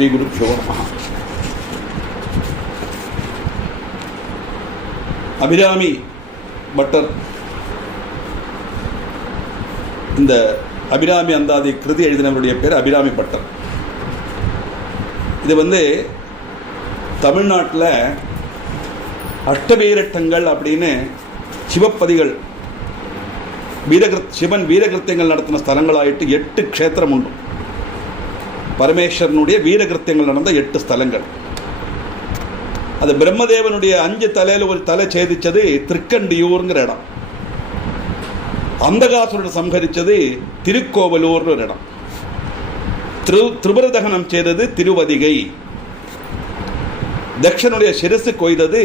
ஸ்ரீகுருப்யோ நமஹ. அபிராமி பட்டர் இந்த அபிராமி அந்தாதி கிருதி எழுதினவருடைய பேர் அபிராமி பட்டர். இது தமிழ்நாட்டில் அஷ்டவீரட்டங்கள் அப்படின்னு சிவப்பதிகள் சிவன் வீரகிருத்தியங்கள் நடத்தின ஸ்தலங்களாயிட்டு 8 க்ஷேத்திரம் உண்டு. பரமேஸ்வரனுடைய வீரகிருத்தியங்கள் நடந்த 8 ஸ்தலங்கள். அது பிரம்மதேவனுடைய 5 தலையில் ஒரு தலை சேதிச்சது திருக்கண்டியூர்ங்கிற இடம். அந்தகாசுரனை சம்ஹரிச்சது திருக்கோவலூர்னு ஒரு இடம். திரிபுரதகனம் செய்தது திருவதிகை. தக்ஷனுடைய சிரசு கொய்தது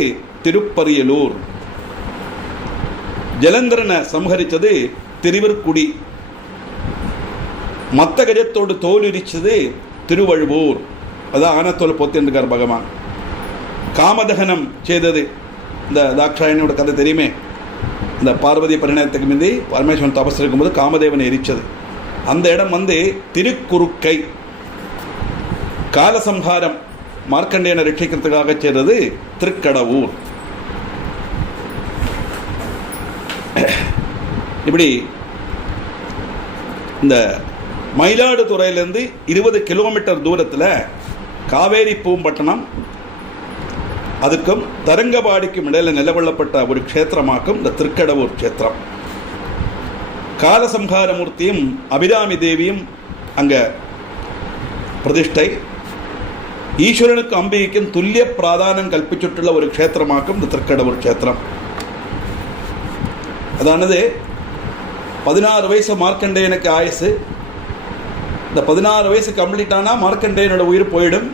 திருப்பரியலூர். ஜலந்திரனை சம்ஹரிச்சது திருவிற்குடி. மத்த கஜத்தோடு தோலுரிச்சது திருவழுவூர். அதான் ஆனத்தோல் பொத்திருக்கார் பகவான். காமதகனம் செய்தது இந்த தாக்ஷாயணியோட கதை தெரியுமே. இந்த பார்வதி பரிணயத்துக்கு முந்தி பரமேஸ்வரன் தபஸ் இருக்கும்போது காமதேவனை எரிச்சது. அந்த இடம் திருக்குறுக்கை. காலசம்ஹாரம் மார்க்கண்டேயனை ரட்சிக்கிறதுக்காக செய்தது திருக்கடவூர். இப்படி இந்த மயிலாடுதுறையிலேருந்து 20 கிலோமீட்டர் தூரத்தில் காவேரி பூம்பட்டினம் அதுக்கும் தரங்கபாடிக்கும் இடையில் நிலவொள்ளப்பட்ட ஒரு க்ஷேத்திரமாக்கும் இந்த திருக்கடவூர் க்ஷேத்திரம். காலசம்ஹாரமூர்த்தியும் அபிராமி தேவியும் அங்கே பிரதிஷ்டை. ஈஸ்வரனுக்கு அம்பிகைக்கும் துல்லிய பிராதானம் கல்பிச்சுட்டுள்ள ஒரு க்ஷேத்திரமாக்கும் இந்த திருக்கடவூர் க்ஷேத்திரம். அதானது 16 வயசு மார்க்கண்டேயனுக்கு ஆயுசு. இந்த 16 வயசு கம்ப்ளீட் ஆனால் மார்க்கண்டேயனோட உயிர் போயிடும்.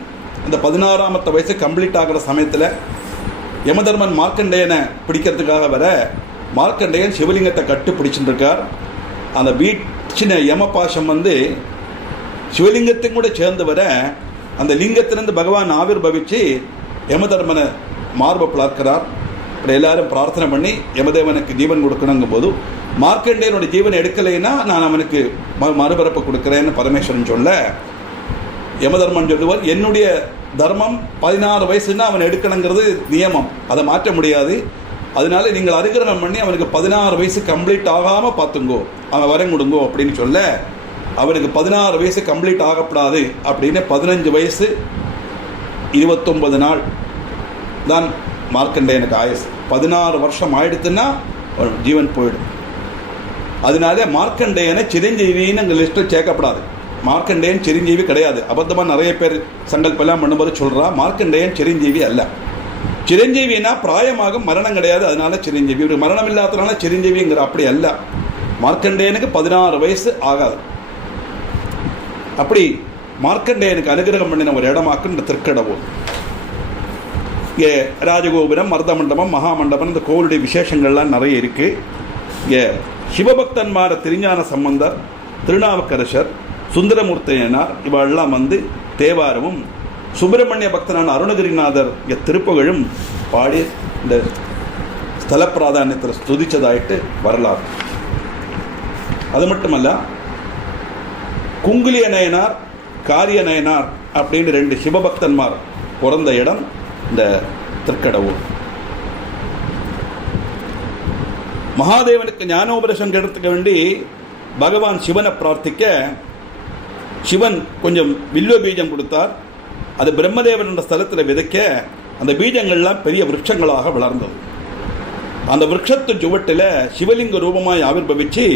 அந்த 16ஆமத்த வயசு கம்ப்ளீட் ஆகிற சமயத்தில் யமதர்மன் மார்க்கண்டேயனை பிடிக்கிறதுக்காக வர மார்க்கண்டேயன் சிவலிங்கத்தை கட்டு பிடிச்சுட்டுருக்கார். அந்த வீச்சின யமபாசம் சிவலிங்கத்தையும் கூட சேர்ந்து வர அந்த லிங்கத்திலிருந்து பகவான் ஆவிர்பவிச்சு யமதர்மனை மார்பை பிளக்கிறார். இப்படி எல்லாரும் பிரார்த்தனை பண்ணி யமதேவனுக்கு ஜீவன் கொடுக்கணுங்கும் போது மார்க்கண்டேயனோட ஜீவனை எடுக்கலைன்னா நான் அவனுக்கு மறுபரப்பு கொடுக்குறேன்னு பரமேஸ்வரன் சொல்ல, யமதர்மன் சொல்லுவார், என்னுடைய தர்மம் 16 வயசுன்னா அவன் எடுக்கணுங்கிறது நியமம், அதை மாற்ற முடியாது. அதனால நீங்கள் அனுகிரகம் பண்ணி அவனுக்கு 16 வயசு கம்ப்ளீட் ஆகாமல் பார்த்துங்கோ, அவன் வரம் கொடுங்கோ அப்படின்னு சொல்ல, அவனுக்கு 16 வயசு கம்ப்ளீட் ஆகப்படாது அப்படின்னு 15 வயசு 29 நாள் தான் மார்க்கண்டேயனுக்கு ஆயுசு. 16 வருஷம் ஆயிடுத்துன்னா ஜீவன் போயிடும். அதனால மார்க்கண்டேயனை சிரஞ்சீவின்னு அங்கே லிஸ்ட்டில் சேர்க்கப்படாது. மார்க்கண்டேயன் சிரஞ்சீவி கிடையாது. அபத்தமாக நிறைய பேர் சங்கல்பெல்லாம் பண்ணும்போது சொல்கிறா மார்க்கண்டேயன் சிரஞ்சீவி அல்ல. சிரஞ்சீவினா பிராயமாகும், மரணம் கிடையாது, அதனால சிரஞ்சீவி. இவர் மரணம் இல்லாததுனால சிரஞ்சீவிங்கிற அப்படி அல்ல. மார்க்கண்டேயனுக்கு 16 வயசு ஆகாது. அப்படி மார்க்கண்டேயனுக்கு அனுகிரகம் பண்ணின ஒரு இடமாக்கும் இந்த திருக்கடவூர். இங்கே ராஜகோபுரம், மருத மண்டபம், மகாமண்டபம், இந்த கோவிலுடைய விசேஷங்கள்லாம் நிறைய இருக்குது. இங்கே சிவபக்தன்மார திருஞான சம்பந்தர், திருநாவுக்கரசர், சுந்தரமூர்த்தியனார் இவெல்லாம் தேவாரமும், சுப்பிரமணிய பக்தனான அருணகிரிநாதர் இங்கே திருப்புகழும் பாடி இந்த ஸ்தல பிராதானியத்தில் ஸ்துதிச்சதாயிட்டு வரலாறு. அது மட்டுமல்ல, குங்குலிய நயனார், காரிய நயனார் அப்படின்னு 2 சிவபக்தன்மார் பிறந்த இடம் இந்த திருக்கடவூர். மகாதேவனுக்கு ஞானோபதேசம் எடுத்துக்க வேண்டி பகவான் சிவனை பிரார்த்திக்க, சிவன் கொஞ்சம் வில்வ பீஜம் கொடுத்தார். அது பிரம்மதேவன் என்ற ஸ்தலத்தில் விதைக்க அந்த பீஜங்கள்லாம் பெரிய விருட்சங்களாக வளர்ந்தது. அந்த விருட்சத்து சுவட்டில் சிவலிங்க ரூபமாய் ஆவிர்பவிச்சு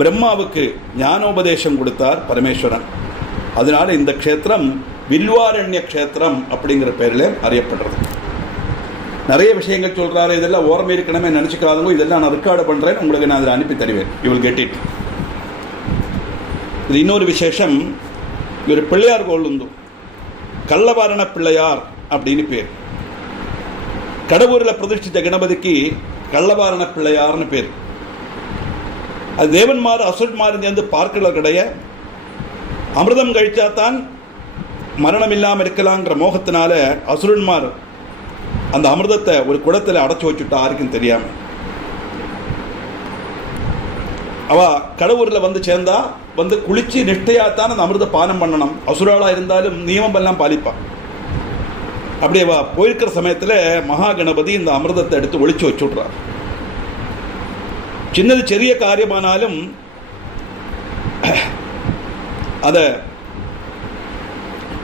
பிரம்மாவுக்கு ஞானோபதேசம் கொடுத்தார் பரமேஸ்வரன். அதனால இந்த க்ஷேத்திரம் வில்வாரண்ய க்ஷேத்திரம் அப்படிங்கிற பேரில் அறியப்படுறது. நிறைய விஷயங்கள் சொல்கிறாரு, இதெல்லாம் ஓரமே இருக்கணுமே நினச்சிக்காதவங்க, இதெல்லாம் நான் ரெக்கார்டு பண்ணுறேன், உங்களுக்கு நான் அதில் அனுப்பி தருவேன். You will get it. இது இன்னொரு விசேஷம். இவர் பிள்ளையார் கோவில் உண்டு, கள்ளவாரண பிள்ளையார் அப்படின்னு பேர். கடவுரில் பிரதிஷ்டித்த கணபதிக்கு கள்ளவாரண பிள்ளையார்னு பேர். அது தேவன்மார் அசுரன்மார் சேர்ந்து பார்க்கல கிடையாது. அமிர்தம் கழிச்சா தான் மரணம் இல்லாமல் இருக்கலாங்கிற மோகத்தினால அசுரன்மார் அந்த அமிர்தத்தை ஒரு குடத்தில் அடைச்சி வச்சுட்டா யாருக்கும் தெரியாம. அவ கடவுரில் சேர்ந்தா வந்து குளிச்சு நிஷ்டையாத்தான் அந்த அமிர்த பானம் பண்ணணும். அசுராளாக இருந்தாலும் நியமம் எல்லாம் பாலிப்பான். அப்படியே போயிருக்கிற சமயத்தில் மகா கணபதி இந்த அமிர்தத்தை எடுத்து ஒழிச்சு வச்சுடுறார். சின்னது சிறிய காரியமானாலும் அதை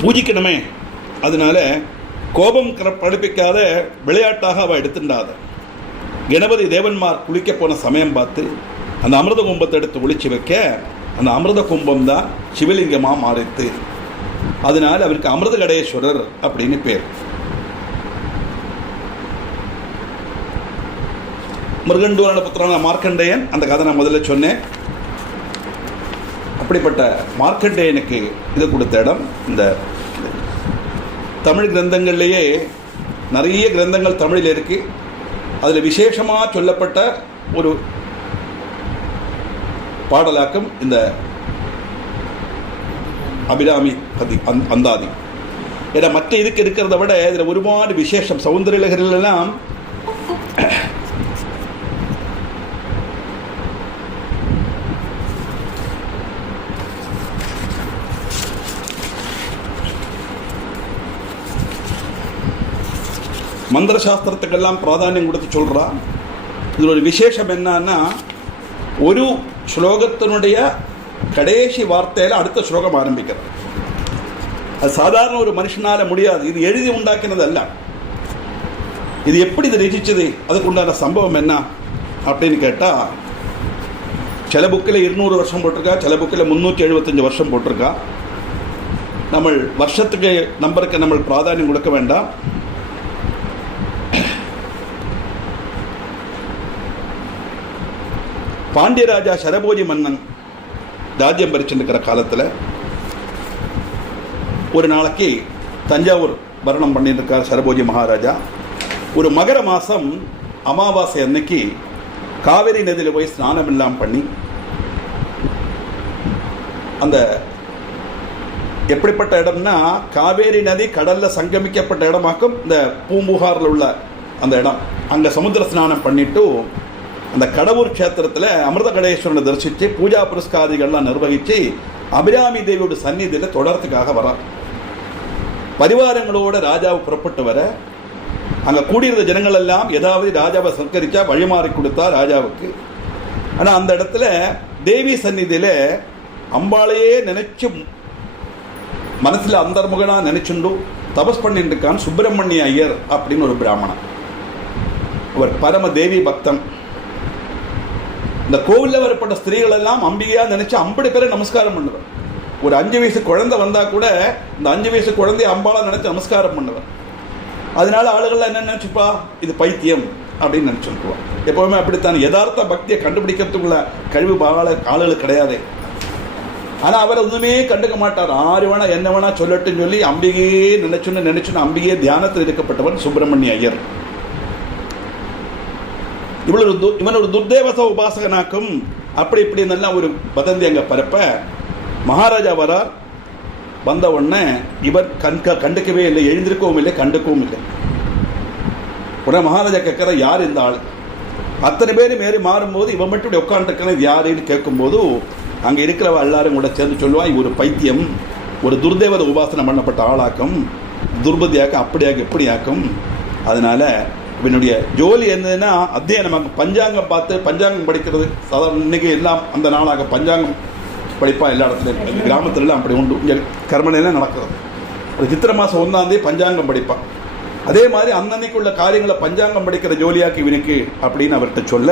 பூஜிக்கணுமே, அதனால கோபம் படிப்பிக்காத விளையாட்டாக அவள் எடுத்துட்டாத. கணபதி தேவன்மார் குளிக்க போன சமயம் பார்த்து அந்த அமிர்த கும்பத்தை எடுத்து ஒழிச்சு வைக்க அந்த அமிர்த கும்பம் தான் சிவலிங்கமாக மாறித்து. அதனால் அவருக்கு அமிர்த கடேஸ்வரர் அப்படின்னு பேர். மிருகண்டூரண புத்திரான மார்க்கண்டேயன், அந்த கதை நான் முதல்ல சொன்னேன். அப்படிப்பட்ட மார்க்கண்டேயனுக்கு இது கொடுத்த இடம் இந்த தமிழ் கிரந்தங்கள்லேயே நிறைய கிரந்தங்கள் தமிழில் இருக்கு. அதில் விசேஷமாக சொல்லப்பட்ட ஒரு பாடலாக்கம் இந்த அபிராமி பதி அந்தாதி. ஏன்னா மற்ற இதுக்கு இருக்கிறத விட இதில் ஒருபாடு விசேஷம். சௌந்தரலகரிலெல்லாம் மந்திர சாஸ்திரத்துக்கெல்லாம் பிராதானியம் கொடுத்து சொல்கிறா. இதில் ஒரு விசேஷம் என்னன்னா, ஒரு ஸ்லோகத்தினுடைய கடைசி வார்த்தையில் அடுத்த ஸ்லோகம் ஆரம்பிக்கிறது. அது சாதாரண ஒரு மனுஷனால் முடியாது. இது எழுதி உண்டாக்கினது அல்ல. இது எப்படி இது ரசிச்சது, அதுக்கு உண்டான சம்பவம் என்ன அப்படின்னு கேட்டால், சில புக்கில் 200 வருஷம் போட்டிருக்கா, சில புக்கில் 375 வருஷம் போட்டிருக்கா. நம்ம வருஷத்துக்கு நம்பருக்கு நம்ம பிராதானியம் கொடுக்க வேண்டாம். பாண்டியராஜா சரபோஜி மன்னன் ராஜ்யம் பறிச்சுருக்கிற காலத்தில் ஒரு நாளைக்கு தஞ்சாவூர் பரணம் பண்ணியிருக்கார் சரபோஜி மகாராஜா. ஒரு மகர மாதம் அமாவாசை அன்னைக்கு காவேரி நதியில் போய் ஸ்நானம் எல்லாம் பண்ணி, அந்த எப்படிப்பட்ட இடம்னா காவேரி நதி கடலில் சங்கமிக்கப்பட்ட இடமாக்கும் இந்த பூம்புகாரில் உள்ள அந்த இடம். அங்கே சமுத்திர ஸ்நானம் பண்ணிட்டு அந்த கடவுர் க்ஷேத்திரத்தில் அமிர்த கடேஸ்வரனை தரிசித்து பூஜா புரஸ்காரிகள்லாம் நிர்வகித்து அபிராமி தேவியோட சந்நிதியில் தொடர்றதுக்காக வரார். பரிவாரங்களோட ராஜாவை புறப்பட்டு வர அங்கே கூடியிருந்த ஜனங்கள் எல்லாம் ஏதாவது ராஜாவை சத்கரிச்சா வழிமாறி கொடுத்தா ராஜாவுக்கு. ஆனால் அந்த இடத்துல தேவி சந்நிதியில் அம்பாளையே நினைச்சு மனசில் அந்தர்முகனாக நினைச்சுண்டு தபஸ் பண்ணிட்டு இருக்கான் சுப்பிரமணிய ஐயர் அப்படின்னு ஒரு பிராமணன். அவர் பரம தேவி பக்தன். இந்த கோவிலில் வரப்பட்ட ஸ்திரீகள் எல்லாம் அம்பிகையாக நினைச்சு 50 பேரை நமஸ்காரம் பண்ணுவார். ஒரு 5 வயசு குழந்தை வந்தால் கூட இந்த 5 வயசு குழந்தைய அம்பாளா நினைச்சு நமஸ்காரம் பண்ணுவார். அதனால ஆளுகள்லாம் என்ன நினைச்சுப்பா, இது பைத்தியம் அப்படின்னு நினைச்சுக்குவான். எப்பவுமே அப்படித்தான். யதார்த்த பக்தியை கண்டுபிடிக்கிறதுக்குள்ள கழிவு ஆளுகள் கிடையாது. ஆனால் அவர் ஒன்றுமே கண்டுக்க மாட்டார். ஆறு வேணா என்ன வேணா சொல்லட்டுன்னு சொல்லி அம்பிகையே நினைச்சுன்னு அம்பிகையே தியானத்தில் இருக்கப்பட்டவன் சுப்பிரமணிய ஐயர். இவன் ஒரு துர்தேவச உபாசகனாக்கும் அப்படி இப்படி நல்லா ஒரு வதந்தி அங்கே பரப்ப மகாராஜா வரார். வந்த உடனே இவர் கண்டுக்கவே இல்லை, எழுந்திருக்கவும் இல்லை, கண்டுக்கவும் இல்லை. உடனே மகாராஜா கேட்குற, யார் இந்த ஆள்? அத்தனை பேரும் மேறி மாறும்போது இவன் மட்டும் இப்படி உட்காந்துருக்கணும், இது யாருன்னு கேட்கும்போது அங்கே இருக்கிறவ எல்லாரும் கூட சேர்ந்து சொல்லுவான், இது ஒரு பைத்தியம், ஒரு துர்தேவத உபாசனை பண்ணப்பட்ட ஆளாக்கும், துர்பதியாக்கும், அப்படியாக்கும், எப்படியாக்கும். அதனால இவனுடைய ஜோலி என்னதுன்னா அத்தியனம், பஞ்சாங்கம் பார்த்து பஞ்சாங்கம் படிக்கிறது. சாதாரண இன்னைக்கு எல்லாம் அந்த நாளாக பஞ்சாங்கம் படிப்பா எல்லா இடத்துலையும், கிராமத்துலலாம் அப்படி உண்டு. இங்கே கர்மனையெல்லாம் நடக்கிறது. ஒரு சித்திரை மாதம் 1ஆம் தேதி பஞ்சாங்கம் படிப்பான். அதே மாதிரி அன்னன்னைக்கு உள்ள காரியங்களை பஞ்சாங்கம் படிக்கிற ஜோலியாக்கு இவனுக்கு அப்படின்னு அவர்கிட்ட சொல்ல,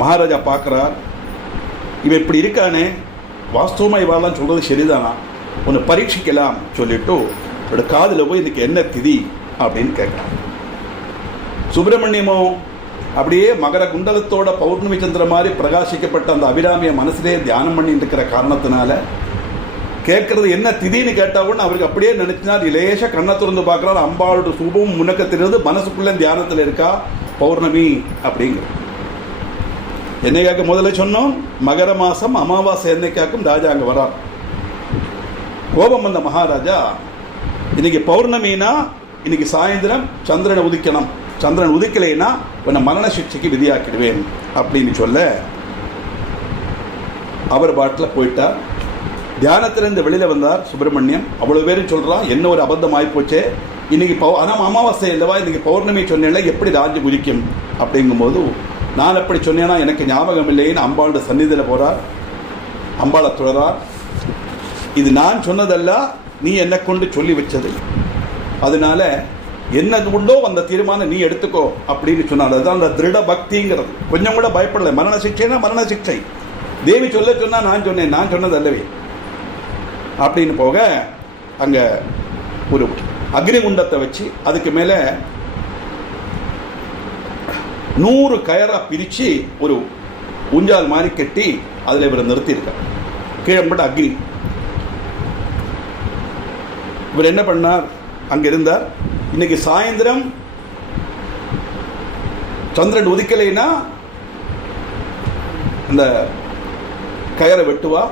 மகாராஜா பார்க்குறார், இவன் இப்படி இருக்கானே, வாஸ்தவமாக இவாலாம் சொல்கிறது சரிதானா, ஒன்று பரீட்சிக்கலாம் சொல்லிட்டு அவரோட காதில் போய் இதுக்கு என்ன திதி அப்படின்னு கேட்குறான். சுப்பிரமணியமோ அப்படியே மகர குண்டலத்தோட பௌர்ணமி சந்திர மாதிரி பிரகாசிக்கப்பட்ட அந்த அபிராமியை மனசிலே தியானம் பண்ணிட்டு இருக்கிற காரணத்தினால கேட்கறது என்ன திதின்னு கேட்டாவும் அவருக்கு அப்படியே நினைச்சினார். இலேச கண்ணை திறந்து பார்க்குறாரு, அம்பாளோட சூபம் முன்னக்கத்திலிருந்து மனசுக்குள்ளே தியானத்தில் இருக்கா பௌர்ணமி அப்படிங்கிற. என்னைக்காக்க முதல்ல சொன்னோம், மகர மாதம் அமாவாசை என்னைக்காக்கும் ராஜா அங்கே வரார். கோபம் வந்த மகாராஜா, இன்னைக்கு பௌர்ணமினா இன்னைக்கு சாயந்தரம் சந்திரனை உதிக்கணும், சந்திரன் உதிக்கலைன்னா உன்னை மரண சிக்ஷைக்கு விதியாக்கிடுவேன் அப்படின்னு சொல்ல, அவர் பாட்டில் போயிட்டார். தியானத்திலிருந்து வெளியில் வந்தார் சுப்பிரமணியம். அவ்வளோ பேரும் சொல்கிறான், என்ன ஒரு அபத்தம் ஆகிப்போச்சே, இன்றைக்கி ஆனால் அமாவாசை இல்லவா, இன்றைக்கி பௌர்ணமி சொன்னேன்ல, எப்படி ராஜ்யம் உதிக்கும் அப்படிங்கும்போது, நான் எப்படி சொன்னேன்னா எனக்கு ஞாபகம் இல்லைன்னு அம்பாளோட சந்நிதியில் போகிறார். அம்பாளை தொடரார். இது நான் சொன்னதல்ல, நீ என்னை கொண்டு சொல்லி வச்சது, அதனால என்ன உண்டோ அந்த தீர்மானம் நீ எடுத்துக்கோ அப்படின்னு சொன்னார். அதுதான் அந்த திருட பக்திங்கிறது. கொஞ்சம் கூட பயப்படலை. மரண சிக்ஷைனா மரண சிக்ஷை, தேவி சொல்ல சொன்னா நான் சொன்னேன், நான் சொன்னது அல்லவே அப்படின்னு போக அங்கே ஒரு அக்னிகுண்டத்தை வச்சு அதுக்கு மேலே 100 கயரா பிரித்து ஒரு ஊஞ்சால் மாதிரி கட்டி அதில் இவர் நிறுத்தியிருக்கார். கீழே மட்டும் அக்னி. இவர் என்ன பண்ணார், அங்கே இருந்தார். இன்னைக்கு சாயந்தரம் சந்திரன் உதிக்கலைன்னா அந்த கயரை வெட்டுவா,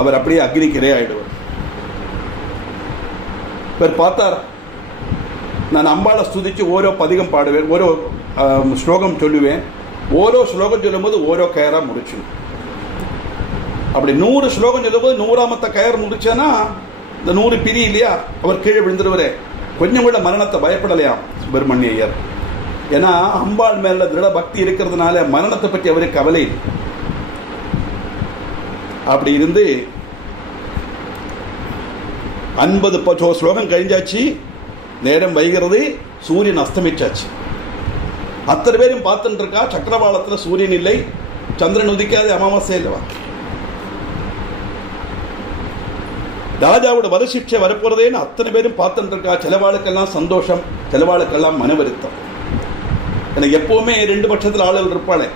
அவர் அப்படியே அக்னிக்கு இரையாயிடுவார். இவர் பார்த்தார், நான் அம்பாளை ஸ்துதிச்சு ஓரோ பதிகம் பாடுவேன், ஓரோ ஸ்லோகம் சொல்லுவேன், ஓரோ ஸ்லோகம் சொல்லும்போது ஓரோ கயரா முடிச்சு. அப்படி 100 ஸ்லோகம் சொல்லும்போது 100ஆமத்த கயர் முடிச்சானா இந்த 100 பிரி இல்லையா, அவர் கீழே விழுந்துருவரே. கொஞ்சம் கூட மரணத்தை பயப்படலையாம் சுப்பிரமணிய ஐயர். ஏன்னா அம்பாள் மேல திருட பக்தி இருக்கிறதுனால மரணத்தை பற்றி அவருக்கு கவலை இல்லை. அப்படி இருந்து 50 ஸ்லோகம் கழிஞ்சாச்சு. நேரம் வைகிறது, சூரியன் அஸ்தமிச்சாச்சு. அத்தனை பேரும் பார்த்துட்டு இருக்கா. சக்கரவாளத்தில் சூரியன் இல்லை, சந்திரன் உதிக்காது, அமாவாசை இல்லவா. ராஜாவோட வரிசிக்ஷை வரப்போறதேன்னு அத்தனை பேரும் பார்த்துட்டு இருக்கா. சிலவாளுக்கெல்லாம் சந்தோஷம், சிலவாளுக்கெல்லாம் மன வருத்தம். எனக்கு எப்பவுமே 2 பட்சத்தில் ஆளுகள் இருப்பாளே,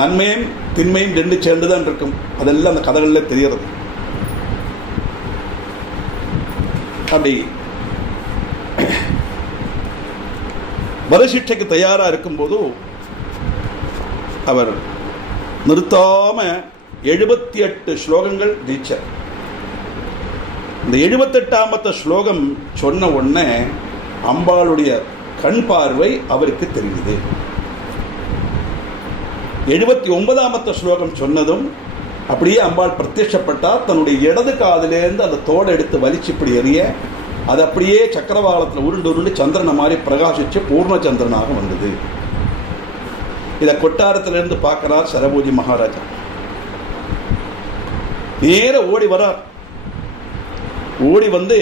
நன்மையும் திண்மையும் 2 சேர்ந்துதான் இருக்கும். அதெல்லாம் அந்த கதைகள்ல தெரியறது. அப்படி வரிசிக்ஷைக்கு தயாரா இருக்கும்போது அவர் நிறுத்தாம 78 ஸ்லோகங்கள் ஜெயிச்சார். இந்த 78ஆமத்த ஸ்லோகம் சொன்ன உடனே அம்பாளுடைய கண் பார்வை அவருக்கு தெரியுது. 79ஆமத்த ஸ்லோகம் சொன்னதும் அப்படியே அம்பாள் பிரத்யட்சப்பட்டா. தன்னுடைய இடது காதிலேருந்து அந்த தோடை எடுத்து வலிச்சு இப்படி எறிய, அது அப்படியே சக்கரவாளத்தில் உருண்டு சந்திரனை மாதிரி பிரகாசிச்சு பூர்ணச்சந்திரனாக வந்தது. இதை கொட்டாரத்திலிருந்து பார்க்கிறார் சரபோஜி மகாராஜா. நேர ஓடி வரார். ஓடி வந்து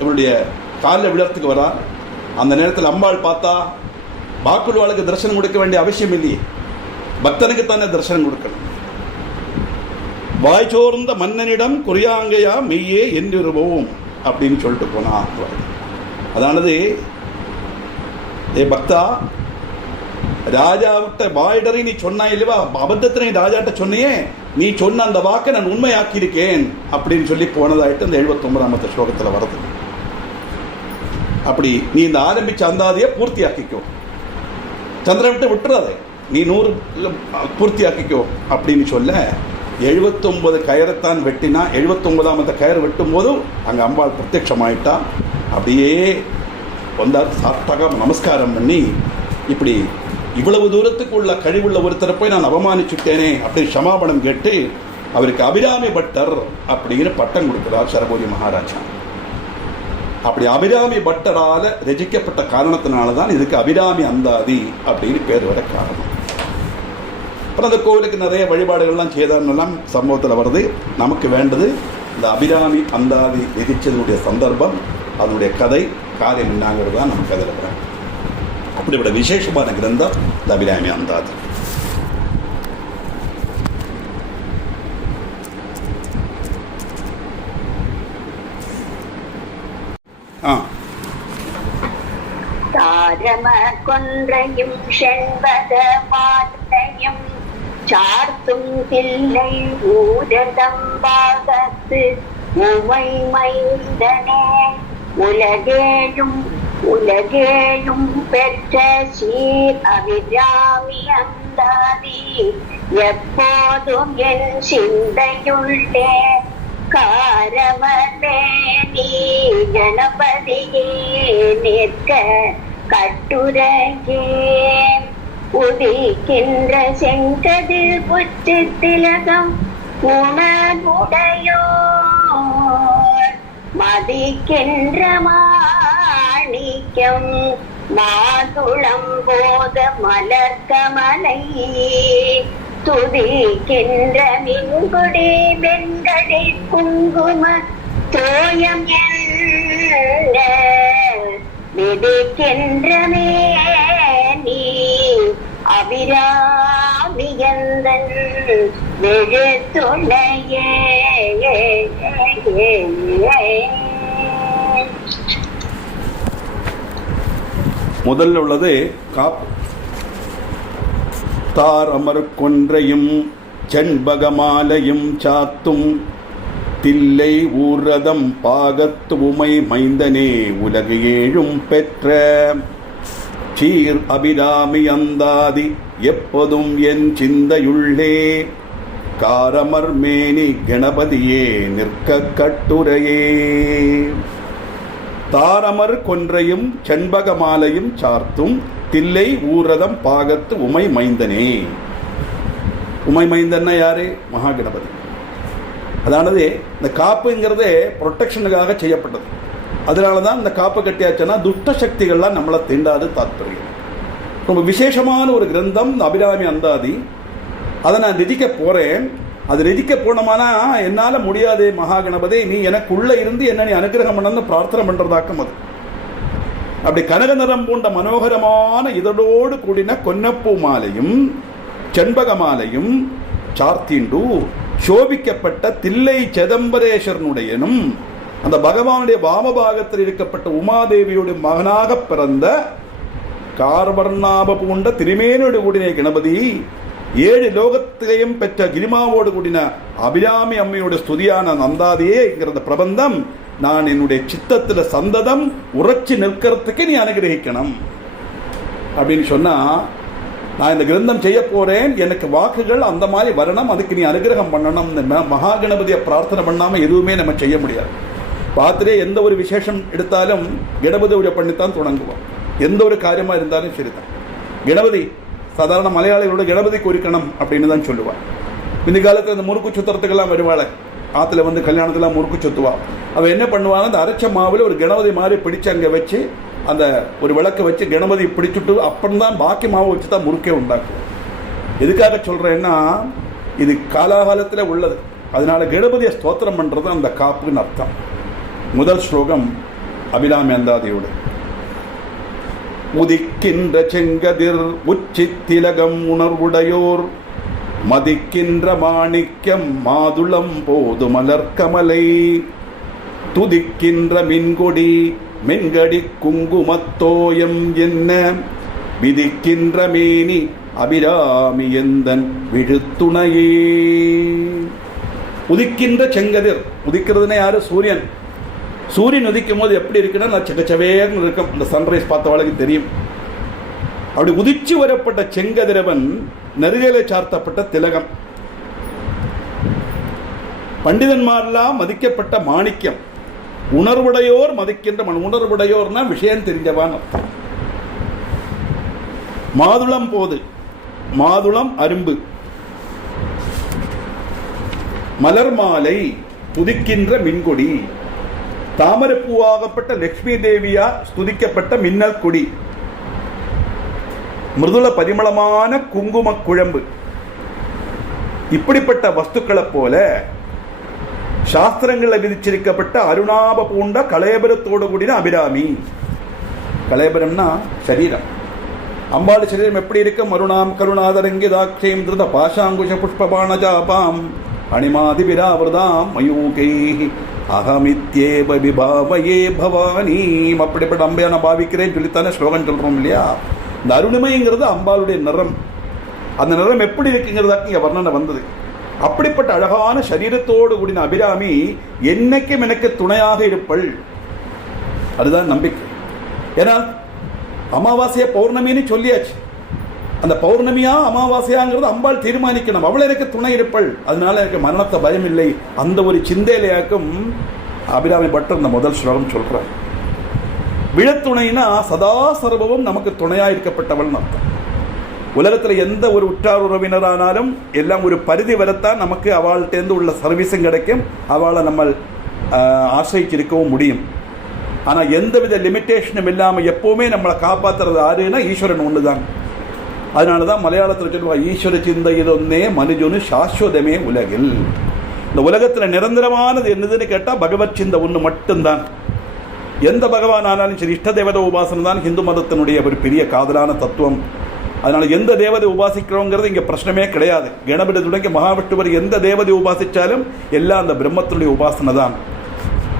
இவருடைய காலில் விழறதுக்கு வரார். அந்த நேரத்தில் அம்பாள் பார்த்தா, பாக்குள்வாளுக்கு தரிசனம் கொடுக்க வேண்டிய அவசியம் இல்லையே, பக்தனுக்கு தானே தரிசனம் கொடுக்கணும். வாய்ச்சோர்ந்த மன்னனிடம் குறியாங்கையா மெய்யே என்றிருவோம் அப்படின்னு சொல்லிட்டு போனா. அதானது, ஏ பக்தா, ராஜாவிட்ட வாயிடறி நீ சொன்னா இல்லவா, அபத்தத்தை நீ ராஜாட்ட சொன்னியே, நீ சொன்ன அந்த வாக்கை நான் உண்மையாக்கி இருக்கேன் அப்படின்னு சொல்லி போனதாயிட்டு இந்த 79ஆமத்த ஸ்லோகத்தில் வருது. அப்படி நீ இந்த ஆரம்பிச்ச அந்தாதியை பூர்த்தி ஆக்கிக்கோ, சந்திரன் விட்டு விட்டுறாதே, நீ 100 பூர்த்தி ஆக்கிக்கோ அப்படின்னு சொல்ல 79 கயரைத்தான் வெட்டினா. 79ஆமத்த கயர் வெட்டும் போதும் அங்கே அம்பாள் பிரத்யட்சமாயிட்டா. அப்படியே வந்தார். சாப்பிட்டாக நமஸ்காரம் பண்ணி, இப்படி இவ்வளவு தூரத்துக்கு உள்ள கழிவுள்ள ஒருத்தரை போய் நான் அவமானிச்சுட்டேனே அப்படின்னு சமாபனம் கேட்டு அவருக்கு அபிராமி பட்டர் அப்படின்னு பட்டம் கொடுக்கிறார் சரபோஜி மகாராஜா. அப்படி அபிராமி பட்டரால ரசிக்கப்பட்ட காரணத்தினால்தான் இதுக்கு அபிராமி அந்தாதி அப்படின்னு பேர் வர காரணம். அப்புறம் அந்த கோவிலுக்கு நிறைய வழிபாடுகள்லாம் செய்தார்லாம் சம்பவத்தில் வருது. நமக்கு வேண்டது இந்த அபிராமி அந்தாதி விதிச்சதனுடைய சந்தர்ப்பம், அதனுடைய கதை, காரியம் என்னங்கிறது தான் நமக்கு அதில் வர. அப்படிப்பட்ட விசேஷமான கிரந்தம் இந்த அபிராமி அந்தாதி. தாரம கொன்றையும் செண்பக மாலையும் சார்த்தும் தில்லை ஊரதம்பாகத்து உமை மைந்தனே, உலகேயும் பெற்ற சீர் அபிராமி அந்தாதி எப்போதும் என் சிந்தையுள்ளே காரமனே நீ கணபதியே நிற்க கட்டுரையே. உதிக்கின்ற செங்கதிர் புற்று திலகம் உணர்வுடையோர் மதிக்கின்ற மாணிக்கம் மாதுளம் போத மலர்கமலை துதிக்கின்ற மின்குடி வெண்கடி குங்கும தோயம் என்ற விதிக்கின்ற மேனி அபிராமியந்தன் விழுத்துணையே. முதல்ல உள்ளது காப்பு. தார் அமர் கொன்றையும் செண்பகமாலையும் சாத்தும் தில்லை ஊரதம் பாகத்து உமை மைந்தனே உலகு ஏழும் பெற்ற சீர் அபிராமி அந்தாதி எப்போதும் என் சிந்தையுள்ளே காரமர் மேனி கணபதியே நிற்க கட்டுரையே. தாரமர் கொன்றையும் செண்பகமாலையும் சார்த்தும் தில்லை ஊரதம் பாகத்து உமை மைந்தனே. உமை மைந்தன்னா யாரு? மகாகணபதி. அதானது இந்த காப்புங்கிறதே ப்ரொடெக்ஷனுக்காக செய்யப்பட்டது. அதனால தான் இந்த காப்பு கட்டியாச்சுன்னா துஷ்ட சக்திகள்லாம் நம்மளை தீண்டாது தாத்பரியம். ரொம்ப விசேஷமான ஒரு கிரந்தம் அபிராமி அந்தாதி. அதை நான் ரசிக்க போகிறேன். அது ரசிக்க போனோமானா என்னால் முடியாது மகாகணபதி, நீ எனக்குள்ளே இருந்து என்ன நீ அனுகிரகம் பண்ணணும்னு பிரார்த்தனை பண்ணுறதாக்கும். அது அப்படி கனக நிறம் பூண்ட மனோகரமான இதழோடு கூடின கொன்னப்பூ மாலையும் செண்பக மாலையும் சார்த்தீண்டு சோபிக்கப்பட்ட தில்லை சிதம்பரேஸ்வரனுடையனும் அந்த பகவானுடைய வாமபாகத்தில் இருக்கப்பட்ட உமாதேவியோட மகனாக பிறந்த கார்வர்ணாப பூண்ட திருமேனோடு கூடின கணபதி 7 லோகத்திலையும் பெற்ற கிரிமாவோடு கூடின அபிராமி அம்மையோட ஸ்துதியான நந்தாதியேங்கிறத பிரபந்தம் நான் என்னுடைய சித்தத்தில் சந்ததம் உரைச்சி நிற்கிறதுக்கு நீ அனுகிரகிக்கணும் அப்படின்னு சொன்னா, நான் இந்த கிரந்தம் செய்ய போறேன், எனக்கு வாக்குகள் அந்த மாதிரி வரணும், அதுக்கு நீ அனுகிரகம் பண்ணணும். மகாகணபதியை பிரார்த்தனை பண்ணாமல் எதுவுமே நம்ம செய்ய முடியாது. பார்த்துட்டே எந்த ஒரு விசேஷம் எடுத்தாலும் கணபதி உரை பண்ணித்தான் தொடங்குவோம். எந்த ஒரு காரியமாக இருந்தாலும் சரிதான். கணபதி சாதாரண மலையாளிகளோட கணபதி குறிக்கணும் அப்படின்னு தான் சொல்லுவாள். இந்த காலத்தில் இந்த முறுக்கு சுத்துறதுக்கெல்லாம் வருவாள். ஆற்றுல வந்து கல்யாணத்துலாம் முறுக்கு சுத்துவா. அவள் என்ன பண்ணுவாள், அந்த அரைச்ச மாவில் ஒரு கணபதி மாதிரி பிடிச்சு அங்கே வச்சு அந்த ஒரு விளக்கை வச்சு கணபதி பிடிச்சுட்டு அப்புறம் தான் பாக்கி மாவை வச்சு தான் முறுக்கே உண்டாக்குவோம். எதுக்காக சொல்கிறேன்னா, இது காலாகாலத்தில் உள்ளது. அதனால கணபதியை ஸ்தோத்திரம் பண்ணுறது அந்த காப்புன்னு அர்த்தம். முதல் ஸ்லோகம் அபிராமி அந்தாதியோடு. உதிக்கின்ற செங்கதிர் உச்சி திலகம் உணர்வுடையோர் மதிக்கின்ற மாணிக்கம் மாதுளம் போது மலர்கமலை துதிக்கின்ற மின்கொடி மென்கடி குங்குமத்தோயம் என்ன விதிக்கின்ற மேனி அபிராமி எந்தன் விழுத்துணையே. உதிக்கின்ற செங்கதிர், உதிக்கிறதுனா யாரு? சூரியன். சூரியன் உதிக்கும் போது எப்படி இருக்குன்னா நான் செக்கச்சவேன்னு இருக்கும். இந்த சன்ரைஸ் பார்த்தவளுக்கு தெரியும். அப்படி உதிச்சு வரப்பட்ட செங்கதிரவன் நெருகலை சார்த்தப்பட்ட திலகம், பண்டிதன்மாரெல்லாம் மதிக்கப்பட்ட மாணிக்கம், உணர்வுடையோர் மதிக்கின்ற உணர்வுடையோர்னா விஷயம் தெரிஞ்சவான் அர்த்தம். மாதுளம் போது, மாதுளம் அரும்பு, மலர் மாலை, துதிக்கின்ற மின்கொடி, தாமரப்பூவாகப்பட்ட லட்சுமி தேவியா ஸ்துதிக்கப்பட்ட மின்னல் கொடி, மிருதுள பரிமளமான குங்கும குழம்பு. இப்படிப்பட்ட வஸ்துக்களை போல சாஸ்திரங்களில் விதிச்சிருக்கப்பட்ட அருணாப பூண்ட கலேபரத்தோடு கூடின அபிராமி. கலேபரம்னா சரீரம். அம்பாள் சரீரம் எப்படி இருக்கும்? அருணாம் கருணாதரங்கிதாட்சேம் திருத பாஷாங்குஷ புஷ்பபாணஜாபாம் அணிமாதி விராவிரதாம் மயூகை அகமித்யேவ விபாவயே பவானீம். அப்படிப்பட்ட அம்பையான பாவிக்கிறேன்னு சொல்லித்தானே ஸ்லோகம் சொல்றோம் இல்லையா? இந்த அருணிமைங்கிறது அம்பாளுடைய நிறம். அந்த நிறம் எப்படி இருக்குங்கிறதாக்கு இங்கே வர்ணனை வந்தது. அப்படிப்பட்ட அழகான சரீரத்தோடு கூடின அபிராமி என்னைக்கும் எனக்கு துணையாக இருப்பள். அதுதான் நம்பிக்கை. ஏன்னா அமாவாசையா பௌர்ணமின்னு சொல்லியாச்சு. அந்த பௌர்ணமியா அமாவாசையாங்கிறது அம்பாள் தீர்மானிக்கணும். அவள் எனக்கு துணை இருப்பள், அதனால எனக்கு மரணத்தை பயம் இல்லை. அந்த ஒரு சிந்தையிலையாக்கும் அபிராமி பட்டர் இந்த முதல் ஸ்லோகம் சொல்றார். விழத்துணைனா சதா சர்வமும் நமக்கு துணையா இருக்கப்பட்டவள் அர்த்தம். உலகத்தில் எந்த ஒரு உற்றார் உறவினரானாலும் எல்லாம் ஒரு பரிதி வரத்தான் நமக்கு அவள்கிட்டேருந்து உள்ள சர்வீஸும் கிடைக்கும், அவளை நம்ம ஆசிரிச்சிருக்கவும் முடியும். ஆனால் எந்தவித லிமிட்டேஷனும் இல்லாமல் எப்போவுமே நம்மளை காப்பாற்றுறது யாருன்னா ஈஸ்வரன் ஒன்று தான். அதனால தான் மலையாளத்தில் சொல்லுவாங்க, ஈஸ்வர சிந்தை இதொன்னே மனுஜனு சாஸ்வதமே உலகில். இந்த உலகத்தில் நிரந்தரமானது என்னதுன்னு கேட்டால் பகவத் சிந்தை ஒன்று மட்டும்தான். எந்த பகவான் ஆனாலும் சரி, இஷ்ட தேவதை உபாசனை தான் ஹிந்து மதத்தினுடைய ஒரு பெரிய காதலான தத்துவம். அதனால் எந்த தேவதை உபாசிக்கிறோங்கிறது இங்கே பிரச்சனமே கிடையாது. கணபதி தொடங்கி மகாவிஷ்ணுவர் எந்த தேவதை உபாசித்தாலும் எல்லாம் அந்த பிரம்மத்தினுடைய உபாசனை தான்.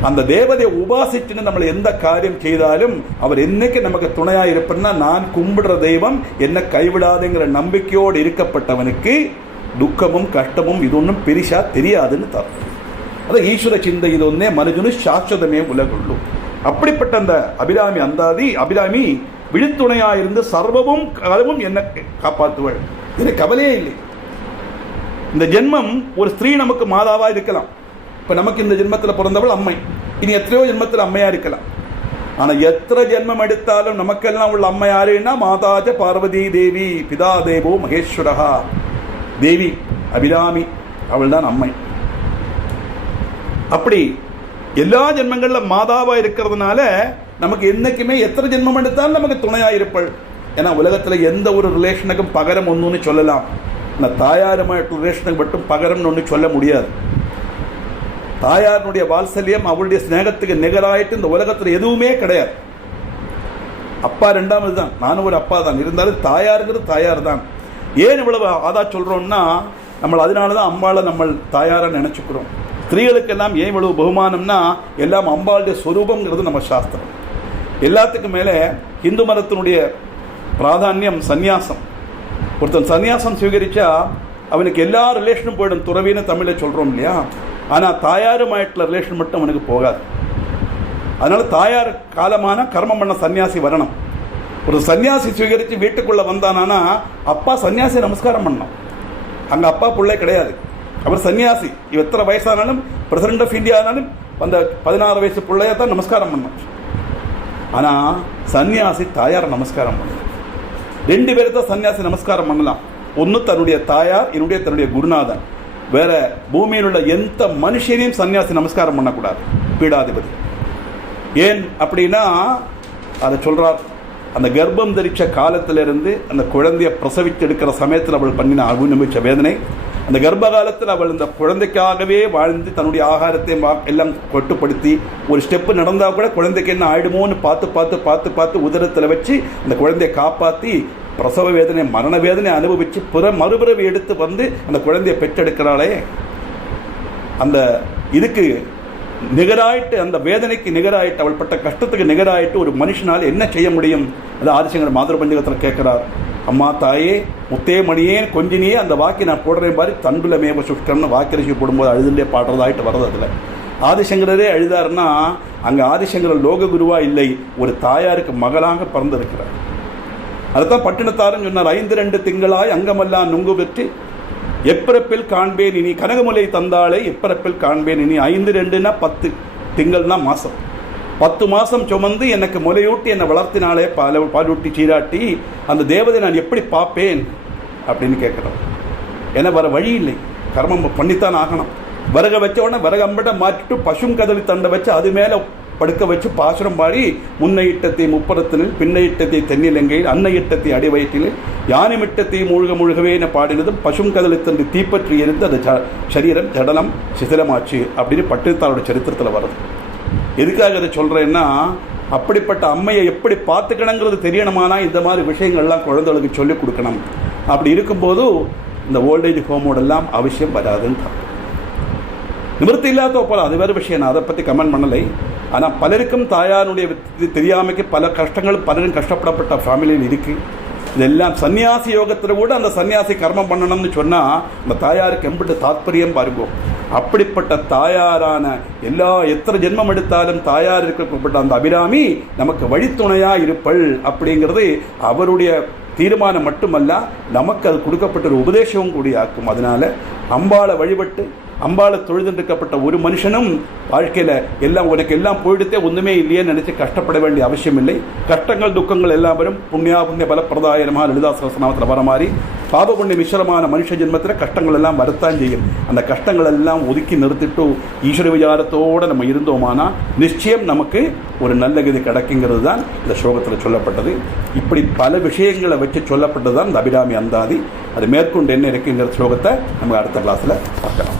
அந்த தேவதையை உபாசிச்சுன்னு நம்மளை எந்த காரியம் செய்தாலும் அவர் என்னைக்கு நமக்கு துணையாக இருப்பேன்னா, நான் கும்பிடுற தெய்வம் என்னை கைவிடாதுங்கிற நம்பிக்கையோடு இருக்கப்பட்டவனுக்கு துக்கமும் கஷ்டமும் இது ஒன்றும் பெரிசா தெரியாதுன்னு தரும். அது ஈஸ்வர சிந்தை இது ஒன்றே மனுஜனு சாஸ்வதமே உலகுள்ளும். அப்படிப்பட்ட அந்த அபிராமி விழித்துணையாக இருந்து சர்வமும் காலமும் என்னை காப்பாற்றுவள். இது கவலையே இல்லை. இந்த ஜென்மம் ஒரு ஸ்திரீ நமக்கு மாதாவாக இருக்கலாம். இப்போ நமக்கு இந்த ஜென்மத்தில் பிறந்தவள் அம்மை, இனி எத்தனையோ ஜென்மத்தில் அம்மையாக இருக்கலாம். ஆனால் எத்தனை ஜென்மம் எடுத்தாலும் நமக்கெல்லாம் உள்ள அம்மை யாருன்னா மாதாஜ பார்வதி தேவி பிதா தேவோ மகேஸ்வரஹா. தேவி அபிராமி அவள் தான் அம்மை. அப்படி எல்லா ஜென்மங்களில் மாதாவாக இருக்கிறதுனால நமக்கு என்றைக்குமே எத்தனை ஜென்மம் எடுத்தாலும் நமக்கு துணையாக இருப்பள். ஏன்னா உலகத்தில் எந்த ஒரு ரிலேஷனுக்கும் பகரம் ஒன்றுன்னு சொல்லலாம், இந்த தாயாருமாയിട്ട് ரிலேஷனுக்கு மட்டும் பகரம்னு ஒன்று சொல்ல முடியாது. தாயாருடைய வாத்சல்யம் அவளுடைய ஸ்நேகத்துக்கு நிகராயிட்டு இந்த உலகத்தில் எதுவுமே கிடையாது. அப்பா ரெண்டாவது தான், நானும் ஒரு அப்பா தான், இருந்தாலும் தாயாருங்கிறது தாயார் தான். ஏன் இவ்வளவு ஆதா சொல்கிறோம்னா, நம்ம அதனால தான் அம்பாளை நம்ம தாயாராக நினச்சிக்கிறோம். ஸ்திரீகளுக்கெல்லாம் ஏன் இவ்வளவு பகுமானம்னா, எல்லாம் அம்பாளுடைய ஸ்வரூபங்கிறது நம்ம சாஸ்திரம். எல்லாத்துக்கும் மேலே இந்து மதத்தினுடைய பிராதானியம் சந்நியாசம். ஒருத்தன் சந்நியாசம் சுவீகரித்தா அவனுக்கு எல்லா ரிலேஷனும் போயிடும். துறவின்னு தமிழில் சொல்கிறோம் இல்லையா, ஆனால் தாயாருமாയിട്ടുள்ள ரிலேஷன் மட்டும் அவனுக்கு போகாது. அதனால் தாயார் காலமான கர்மம் பண்ண சன்னியாசி வரணும். ஒரு சன்னியாசி சுவீகரித்து வீட்டுக்குள்ளே வந்தானா அப்பா சன்னியாசி நமஸ்காரம் பண்ணணும். அங்கே அப்பா பிள்ளை கிடையாது, அவர் சன்னியாசி. எத்தனை வயசானாலும் பிரசிடென்ட் ஆஃப் இந்தியா ஆனாலும் அந்த 16 வயசு பிள்ளைய தான் நமஸ்காரம் பண்ணணும். ஆனால் சன்னியாசி தாயார் நமஸ்காரம் பண்ணணும். 2 பேரை தான் சன்னியாசி நமஸ்காரம் பண்ணலாம். ஒன்று தன்னுடைய தாயார், என்னுடைய தன்னுடைய குருநாதன். வேற பூமியில் உள்ள எந்த மனுஷனையும் சன்னியாசி நமஸ்காரம் பண்ணக்கூடாது, பீடாதிபதி. ஏன் அப்படின்னா அதை சொல்றார், அந்த கர்ப்பம் தரிச்ச காலத்திலிருந்து அந்த குழந்தைய பிரசவித்து எடுக்கிற சமயத்தில் அவள் பண்ணின அனுபவிச்ச வேதனை, அந்த கர்ப்ப காலத்தில் அவள் இந்த குழந்தைக்காகவே வாழ்ந்து தன்னுடைய ஆகாரத்தை எல்லாம் கட்டுப்படுத்தி ஒரு ஸ்டெப்பு நடந்தால் கூட குழந்தைக்கு என்ன ஆயிடுமோன்னு பார்த்து உதரத்தில் வச்சு அந்த குழந்தையை காப்பாற்றி பிரசவ வேதனை மரண வேதனை அனுபவித்து மறுபிறவி எடுத்து வந்து அந்த குழந்தையை பெற்றெடுக்கிறாளே, அந்த இதுக்கு நிகராயிட்டு, அந்த வேதனைக்கு நிகராயிட்டு, அவள் பட்ட கஷ்டத்துக்கு நிகராயிட்டு ஒரு மனுஷனால் என்ன செய்ய முடியும்? அது ஆதிசங்கர் மாதர் பஞ்சகத்தில் கேட்குறார். அம்மா தாயே முத்தே மணியே கொஞ்சினியே அந்த வாக்கி நான் போடுறேன் பாரு, தண்டுல மேவ சுஷ்கம்னு வாக்கரிசி போடும்போது அழுதுண்டே பாடுறதாயிட்டு வர்றது. அதில் ஆதிசங்கரே அழுதாருன்னா அங்கே ஆதிசங்கரர் லோக குருவா இல்லை, ஒரு தாயாருக்கு மகளாக பிறந்திருக்கிறார். அதுதான் பட்டினத்தாரும் சொன்னார், 5 திங்களாய் அங்கமெல்லாம் நுங்கு பெற்று எப்பிறப்பில் காண்பேன் இனி கனகமுலை தந்தாளே எப்பிறப்பில் காண்பேன் இனி. 5 10 திங்கள்னா மாதம். 10 மாதம் சுமந்து எனக்கு முலையூட்டி என்னை வளர்த்தினாலே பாலூட்டி சீராட்டி அந்த தேவதை நான் எப்படி பார்ப்பேன் அப்படின்னு கேட்குறோம். ஏன்னா வர வழி இல்லை, கர்மம் பண்ணித்தான் ஆகணும். விறக வச்ச உடனே விறகம்பட மாற்றிட்டு பசும் கதலி தண்டை வச்சு அது மேலே படுக்க வச்சு பாசுரம் பாடி, முன்னை இட்டத்தை முப்பரத்தினில் பின்னை இட்டத்தை தென்னிலங்கையில் அன்னை இட்டத்தை அடிவயிற்றில் யானை மிட்டத்தை மூழ்கவே என பாடினதும் பசும் கதலை தந்து தீப்பற்றி இருந்து அந்த சரீரம் ஜடலம் சிதிலமாச்சு அப்படின்னு பட்டினத்தாரோட சரித்திரத்தில் வருது. எதுக்காக அதை சொல்கிறேன்னா, அப்படிப்பட்ட அம்மையை எப்படி பார்த்துக்கணுங்கிறது தெரியணுமானா இந்த மாதிரி விஷயங்கள்லாம் குழந்தைகளுக்கு சொல்லிக் கொடுக்கணும். அப்படி இருக்கும்போது இந்த ஓல்டேஜ் ஹோமோடெல்லாம் அவசியம் வராதுன்னு தான். நிவர்த்தி இல்லாத போல அது வேறு விஷயம், நான் அதை பற்றி கமெண்ட் பண்ணலை. ஆனால் பலருக்கும் தாயாருடைய இது தெரியாமைக்கு பல கஷ்டங்களும் பலரும் கஷ்டப்படப்பட்ட ஃபேமிலியில் இருக்குது. இதெல்லாம் சன்னியாசி யோகத்தில் கூட அந்த சன்னியாசி கர்மம் பண்ணணும்னு சொன்னால் அந்த தாயாருக்கு எம்பிட்டு தாற்பயம் பாருங்க. அப்படிப்பட்ட தாயாரான எத்தனை ஜென்மம் எடுத்தாலும் தாயார் இருக்கப்பட்ட அந்த அபிராமி நமக்கு வழித்துணையாக இருப்பள் அப்படிங்கிறது அவருடைய தீர்மானம் மட்டுமல்ல, நமக்கு அது கொடுக்கப்பட்ட ஒரு உபதேசமும் கூடிய ஆக்கும். அதனால் அம்பாளை வழிபட்டு அம்பாளை தொழுதுண்டிருக்கப்பட்ட ஒரு மனுஷனும் வாழ்க்கையில் எல்லாம் உனக்கு எல்லாம் போயிடுத்தே ஒன்றுமே இல்லையேன்னு நினச்சி கஷ்டப்பட வேண்டிய அவசியம் இல்லை. கஷ்டங்கள் துக்கங்கள் எல்லாம் வரும். புண்ணியா புண்ணிய பலப்பிரதாயனமாக லலிதா சகஸ்ரநாமத்தில் வர மாதிரி பாப புண்ணிய மிஸ்ரமான மனுஷ ஜென்மத்தில் கஷ்டங்கள் எல்லாம் வரத்தான் செய்யும். அந்த கஷ்டங்கள் எல்லாம் ஒதுக்கி நிறுத்திட்டு ஈஸ்வர விசாரத்தோடு நம்ம இருந்தோமானா நிச்சயம் நமக்கு ஒரு நல்ல கதி கிடைக்குங்கிறது தான் இந்த ஸ்லோகத்தில் சொல்லப்பட்டது. இப்படி பல விஷயங்களை வச்சு சொல்லப்பட்டது தான் இந்த அபிராமி அந்தாதி. அது மேற்கொண்டு என்ன இருக்குங்கிற ஸ்லோகத்தை நம்ம அடுத்த கிளாஸில் பார்க்கலாம்.